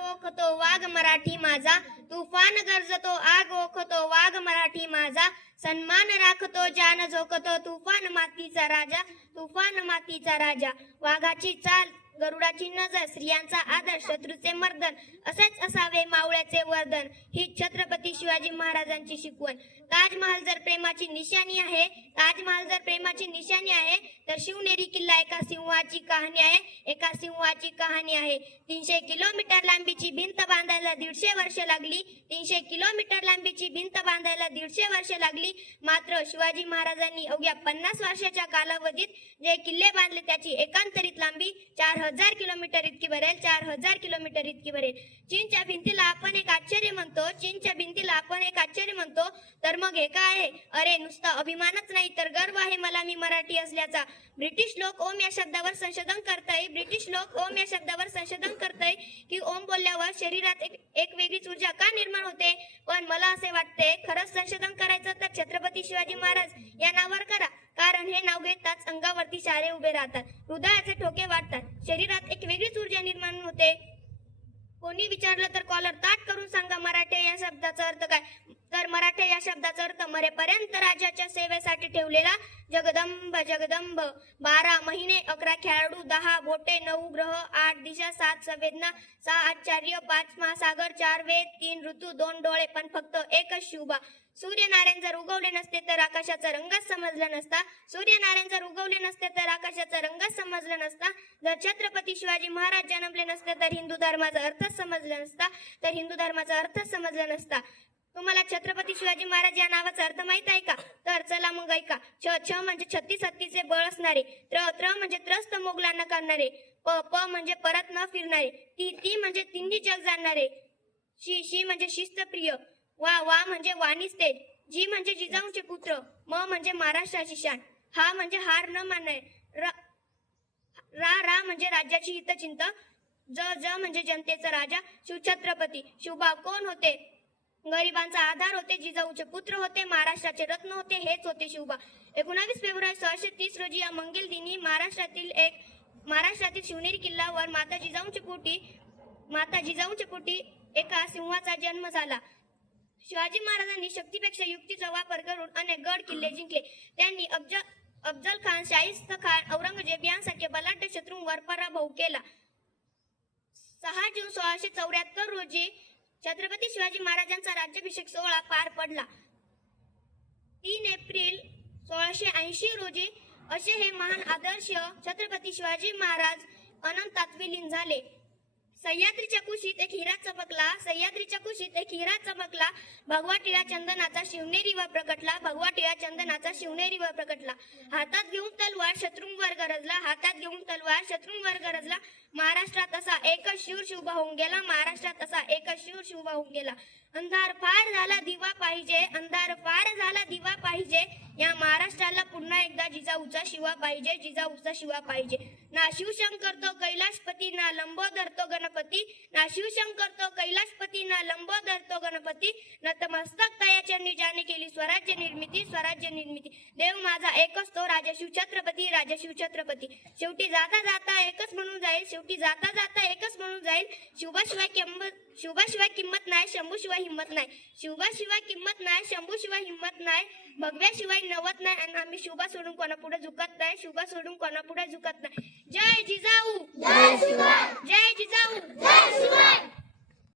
ओळखतो वाघ मराठी माझा, तुफान गरजतो आग ओळखतो वाघ मराठी माझा, सन्मान राखतो जान झोकतो तुफान मातीचा राजा, तुफान मातीचा राजा. वाघाची चाल गरुडाची नजर, स्त्रियांचा आदर शत्रूचे मर्दन, असेच असावे मावळ्याचे वर्धन, ही छत्रपती शिवाजी महाराजांची शिकवण. ताजमहाल जर प्रेमाची निशाणी आहे, ताजमहाल जर प्रेमाची निशाणी आहे, तर शिवनेरी किल्ला एका सिंहाची कहाणी आहे, एका सिंहाची कहाणी आहे. 300 किलोमीटर लांबीची भिंत बांधायला 150 वर्ष लागली, 300 किलोमीटर लांबीची भिंत बांधायला 150 वर्ष लागली. मात्र शिवाजी महाराजांनी अवघ्या 50 वर्षाच्या कालावधीत जे किल्ले बांधले त्याची एकांतरित लांबी 4000 किलोमीटर इतकी भरेल, 4000 किलोमीटर इतकी भरेल. चीनच्या भिंतीला आपण एक आश्चर्य म्हणतो, चीनच्या भिंतीला आपण एक आश्चर्य म्हणतो, तर मग हे काय आहे? अरे नुसता अभिमानच नाही तर गर्व आहे मला मी मराठी असल्याचा. ब्रिटिश लोक ओम या शब्दावर संशोधन करताय, ब्रिटिश लोक ओम या शब्दावर संशोधन करताय की ओम बोलल्यावर शरीरात एक वेगळीच ऊर्जा का निर्माण होते. पण मला असे वाटते खरंच संशोधन करायचं तर छत्रपती शिवाजी महाराज या नावावर करा, कारण हे नाव घेताच अंगावरती शारे उभे राहतात, हृदयाचे ठोके वाढतात, शरीरात एक वेगळीच ऊर्जा निर्माण होते. कोणी विचारलं तर कॉलर ताट करून सांगा मराठे या शब्दाचा अर्थ काय. तर मराठे या शब्दाचा अर्थ मरेपर्यंत राज्याच्या सेवेसाठी ठेवलेला जगदंब. जगदंब 12 महिने 11 खेळाडू 10 बोटे 9 ग्रह 8 दिशा 7 संवेदना 6 आचार्य 5 महासागर 4 वेद 3 ऋतू 2 डोळे पण फक्त एकच शिवबा. सूर्यनारायण जर उगवले नसते तर आकाशाचा रंगच समजला नसता, सूर्यनारायण जर उगवले नसते तर आकाशाचा रंगच समजला नसता. जर छत्रपती शिवाजी महाराज जन्मले नसते तर हिंदू धर्माचा अर्थच समजला नसता, तर हिंदू धर्माचा अर्थच समजला नसता. तुम्हाला छत्रपती शिवाजी महाराज या नावाचा अर्थ माहित आहे का? तर चला मग ऐका. छ म्हणजे 36 हत्तीचे बळ असणारे, त्र म्हणजे त्रस्त मोगलांना करणारे, प म्हणजे परत न फिरणारे, ती म्हणजे तिन्ही जग जाणणारे, शी म्हणजे शिस्तप्रिय, वा म्हणजे वाणीच तेज, जी म्हणजे जिजाऊंचे पुत्र, म म्हणजे महाराष्ट्राची शान, हा म्हणजे हार न मानणारे, रा म्हणजे राज्याची हितचिंतक, ज म्हणजे जनतेचा राजा. शिवछत्रपती शिवबा कोण होते? गरिबांचा आधार होते, जिजाऊचे पुत्र होते, महाराष्ट्राचे रत्न होते, हेच होते शिवबा. 19 फेब्रुवारी 1630 रोजी या मंगल दिनी महाराष्ट्रातील शिवनेरी किल्ल्यावर माता जिजाऊंच्या पोटी एका सिंहाचा जन्म झाला. शिवाजी महाराजांनी शक्तीपेक्षा युक्तीचा वापर करून अनेक गड किल्ले जिंकले. त्यांनी अफजल खान, शाहिस्त खान, औरंगजेब यांसारखे बलाढ्य शत्रूंवर पराभव केला. 6 जून 1674 रोजी छत्रपती शिवाजी महाराजांचा राज्याभिषेक सोहळा पार पडला. 3 एप्रिल 1680 रोजी असे हे महान आदर्श छत्रपती शिवाजी महाराज अनंतात विलीन झाले. सह्याद्रीच्या कुशीत एक हिरा चमकला, सह्याद्रीच्या कुशीत एक हिरा चमकला, भगवा टिळा चंदनाचा शिवनेरीवर प्रकटला, भगवा टिळा चंदनाचा शिवनेरीवर प्रकटला. हातात घेऊन तलवार शत्रूंवर गरजला, हातात घेऊन तलवार शत्रूंवर गरजला. महाराष्ट्रात असा एकच शूर शिवबा होऊन गेला, महाराष्ट्रात असा एकच शूर शिवबा होऊन गेला. अंधार फार झाला दिवा पाहिजे, अंधार फार झाला दिवा पाहिजे, या महाराष्ट्राला पुन्हा एकदा जिजाऊचा शिवा पाहिजे, जिजाऊचा शिवा पाहिजे. ना शिवशंकर तो कैलाशपती, ना लंबोदर तो गणपती, ना शिवशंकर तो कैलाशपती, ना लंबोदर तो गणपती, नतमस्तक तयाच्या निजाने केली स्वराज्य निर्मिती, स्वराज्य निर्मिती. देव माझा एकच तो राजा शिवछत्रपती, राजा शिवछत्रपती. शेवटी जाता जाता एकच म्हणून जाईल, शेवटी जाता जाता एकच म्हणून जाईल. शिवबाशिवाय किंमत नाही, शंभूशिवाय हिंमत नाही, शिवबाशिवाय किंमत नाही, शंभूशिवाय हिंमत नाही, भगव्याशिवाय नवत नाही, आणि आम्ही शिवबा सोडून कोणापुढे झुकत नाही, शिवबा सोडून कोणापुढे झुकत नाही. जय जिजाऊ, जय जिजाऊ, जय जिजाऊ, जय शिवबा.